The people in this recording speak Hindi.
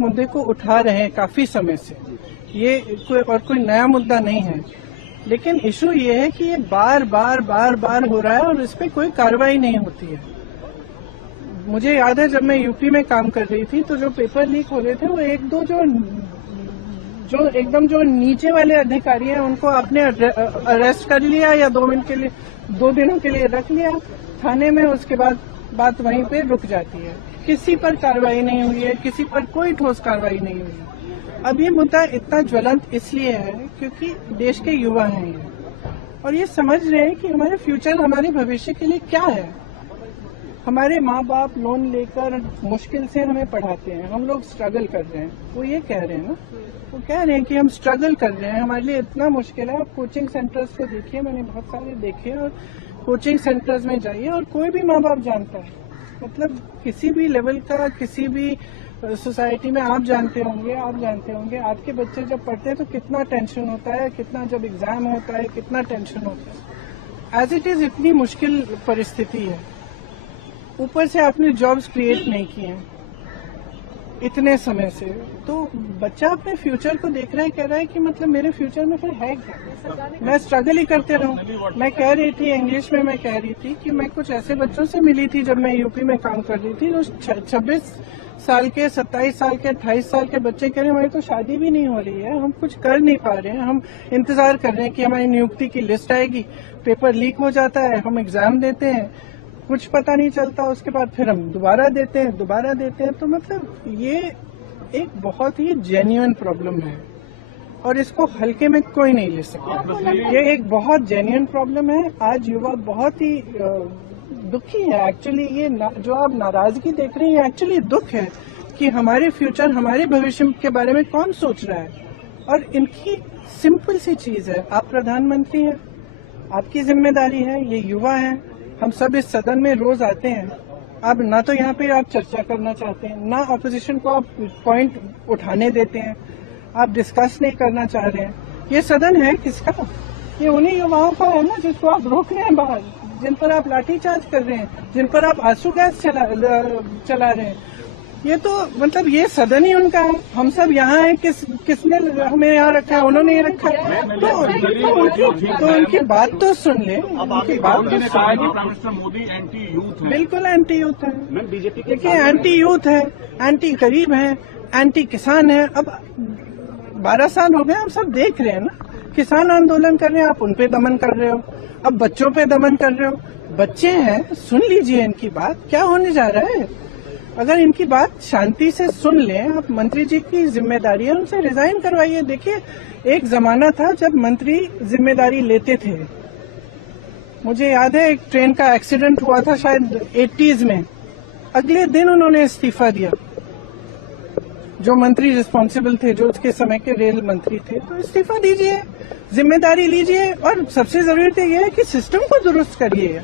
इस मुद्दे को उठा रहे हैं काफी समय से। ये कोई नया मुद्दा नहीं है, लेकिन इशू ये है कि ये बार बार हो रहा है और इस पे कोई कार्रवाई नहीं होती है। मुझे याद है जब मैं यूपी में काम कर रही थी तो जो पेपर लीक हो रहे थे वो एक दो जो एकदम जो नीचे वाले अधिकारी हैं उनको आपने अरेस्ट कर लिया या 2 दिनों के लिए रख लिया थाने में, उसके बाद बात वहीं पे रुक जाती है। किसी पर कार्रवाई नहीं हुई है, किसी पर कोई ठोस कार्रवाई नहीं हुई है। अब ये मुद्दा इतना ज्वलंत इसलिए है क्योंकि देश के युवा हैं ये, और ये समझ रहे हैं कि हमारे फ्यूचर, हमारे भविष्य के लिए क्या है। हमारे माँ बाप लोन लेकर मुश्किल से हमें पढ़ाते हैं, हम लोग स्ट्रगल कर रहे हैं। वो ये कह रहे हैं ना, वो कह रहे हैं कि हम स्ट्रगल कर रहे हैं, हमारे लिए इतना मुश्किल है। आप कोचिंग सेंटर्स को देखिए, मैंने बहुत सारे देखे, और कोचिंग सेंटर्स में जाइए और कोई भी माँ बाप जानता है, मतलब किसी भी लेवल का, किसी भी सोसाइटी में आप जानते होंगे आपके बच्चे जब पढ़ते हैं तो कितना टेंशन होता है, कितना जब एग्जाम होता है कितना टेंशन होता है। एज इट इज इतनी मुश्किल परिस्थिति है, ऊपर से आपने जॉब्स क्रिएट नहीं किए हैं इतने समय से, तो बच्चा अपने फ्यूचर को देख रहा है, कह रहा है कि मतलब मेरे फ्यूचर में फिर है क्या, मैं स्ट्रगल ही करते रहूं। मैं कह रही थी इंग्लिश में, मैं कह रही थी कि मैं कुछ ऐसे बच्चों से मिली थी जब मैं यूपी में काम कर रही थी, जो 26 साल के, 27 साल के, 28 साल के बच्चे कह रहे हैं हमारी तो शादी भी नहीं हो रही है, हम कुछ कर नहीं पा रहे हैं, हम इंतजार कर रहे हैं कि हमारी नियुक्ति की लिस्ट आएगी, पेपर लीक हो जाता है, हम एग्जाम देते हैं, कुछ पता नहीं चलता, उसके बाद फिर हम दोबारा देते हैं। तो मतलब ये एक बहुत ही जेन्युइन प्रॉब्लम है और इसको हल्के में कोई नहीं ले सकता। ये एक बहुत जेन्युइन प्रॉब्लम है। आज युवा बहुत ही दुखी है एक्चुअली। ये जो आप नाराजगी देख रहे हैं एक्चुअली दुख है कि हमारे फ्यूचर, हमारे भविष्य के बारे में कौन सोच रहा है। और इनकी सिंपल सी चीज है, आप प्रधानमंत्री हैं, आपकी जिम्मेदारी है, ये युवा है, हम सब इस सदन में रोज आते हैं। अब ना तो यहाँ पे आप चर्चा करना चाहते हैं, ना ऑपोजिशन को आप पॉइंट उठाने देते हैं, आप डिस्कस नहीं करना चाह रहे हैं। ये सदन है किसका? ये उन्हीं युवाओं का है ना जिसको आप रोक रहे हैं बाहर, जिन पर आप लाठीचार्ज कर रहे हैं, जिन पर आप आंसू गैस चला रहे हैं। ये तो मतलब ये सदन ही उनका है, हम सब यहाँ हैं, किसने हमें यहाँ रखा है? उन्होंने ये रखा है। तो उनकी बात तो सुन ले, उनकी बात तो सुन। मोदी एंटी यूथ है, बिल्कुल एंटी यूथ है। देखिए एंटी यूथ है, एंटी गरीब है, एंटी किसान है। अब 12 साल हो गए, हम सब देख रहे हैं ना, किसान आंदोलन कर रहे हैं, आप उनपे दमन कर रहे हो, अब बच्चों पे दमन कर रहे हो। बच्चे हैं, सुन लीजिए इनकी बात, क्या होने जा रहा है। अगर इनकी बात शांति से सुन लें, आप मंत्री जी की जिम्मेदारी है, उनसे रिजाइन करवाइए। देखिए एक जमाना था जब मंत्री जिम्मेदारी लेते थे। मुझे याद है एक ट्रेन का एक्सीडेंट हुआ था शायद 80s में, अगले दिन उन्होंने इस्तीफा दिया। जो मंत्री रिस्पॉन्सिबल थे, जो उसके समय के रेल मंत्री थे, तो इस्तीफा दीजिए, जिम्मेदारी लीजिए, और सबसे जरूरी तो यह है कि सिस्टम को दुरुस्त करिए।